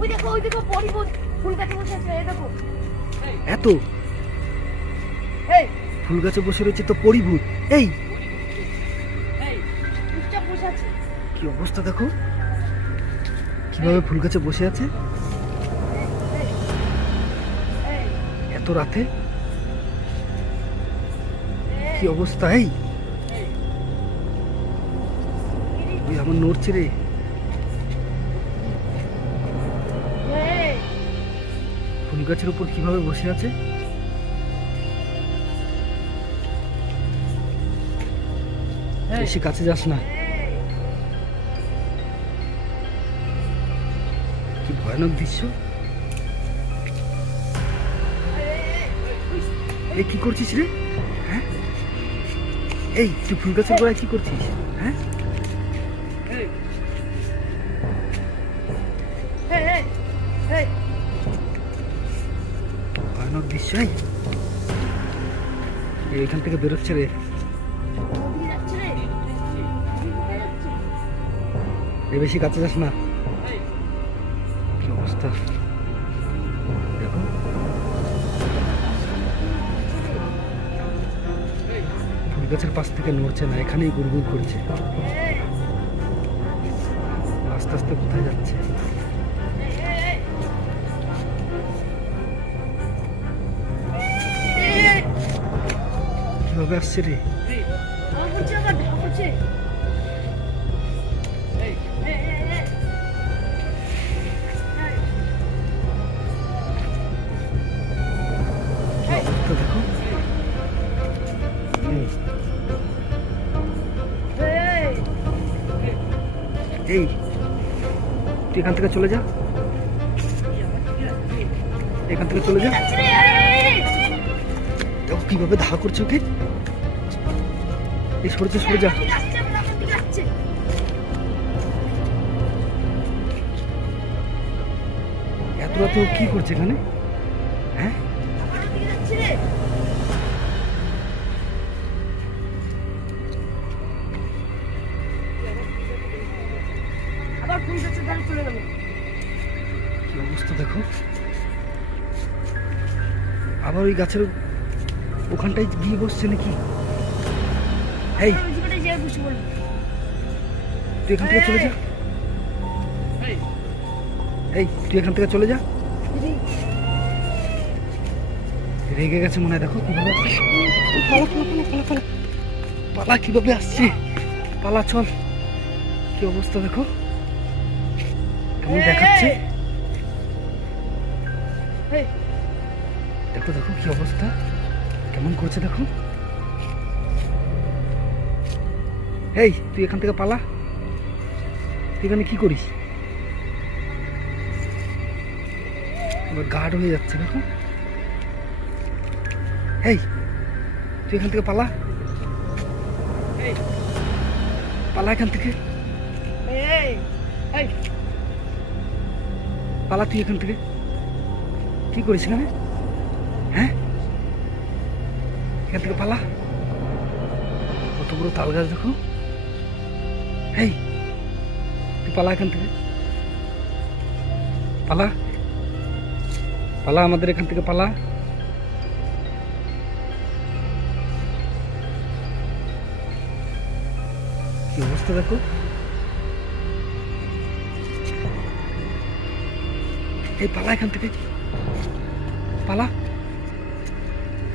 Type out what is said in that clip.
ওই দেখো পরিবত ফুল গাছে বসে আছে, এই দেখো। এত ফুল গাছে বসে রয়েছে তো পরিভূত। এই চুপচাপ বসে আছে। কি অবস্থা দেখো, কিভাবে ফুল গাছে বসে আছে এত রাতে। কি অবস্থা, এই আমার নড়ছে রে। ফুল গাছের উপর কিভাবে বসে আছে। বেশি কাছে যাস না, কি ভয়ানক দৃশ্য। এই কি করছিস রে? হ্যাঁ, এই তুই ফুল গাছের গোড়ায় কি করছিস? হ্যাঁ, ভয়ানক দৃশ্য। এইখান থেকে বেরোচ্ছে রে। বেশি কাছে যাস না, কি অবস্থা দেখো। ফুল গাছের পাশ থেকে নড়ছে না, এখানেই গুড়গুড় করছে। আস্তে আস্তে কোথায় যাচ্ছে? কিভাবে আসছে রে? দেখো, এই তুই এখান থেকে চলে যা, এখান থেকে চলে যা। দেখো কিভাবে ধাওয়া করছে ওকে। এই সরে যা, সরে যা। এত রাতে ও কি করছে এখানে? হ্যাঁ, কি অবস্থা দেখো। আবার ওই গাছের ওখানটায় গিয়ে বসছে নাকি? এই তুই এখান থেকে চলে যা, এই তুই এখান থেকে চলে যা। রেগে গেছে মনে হয়, দেখো কিভাবে পালা কিভাবে আসছে। পালা, চল। কি অবস্থা দেখো, কেমন দেখাচ্ছে। দেখো দেখো কি অবস্থা, কেমন করছে দেখো। এই তুই এখান থেকে পালা, তুই এখানে কি করিস? এবার গার্ড হয়ে যাচ্ছে দেখো। এই তুই এখান থেকে পালা, পালা এখান থেকে, পালা তুই এখান থেকে। কি করিস এখানে? হ্যাঁ, এখান থেকে পালা। কত বড় তাল গাছ দেখো। এই তুই পালা এখান থেকে, পালা পালা, আমাদের এখান থেকে পালা। কি অবস্থা দেখো। এই পালা এখান থেকে, পালা।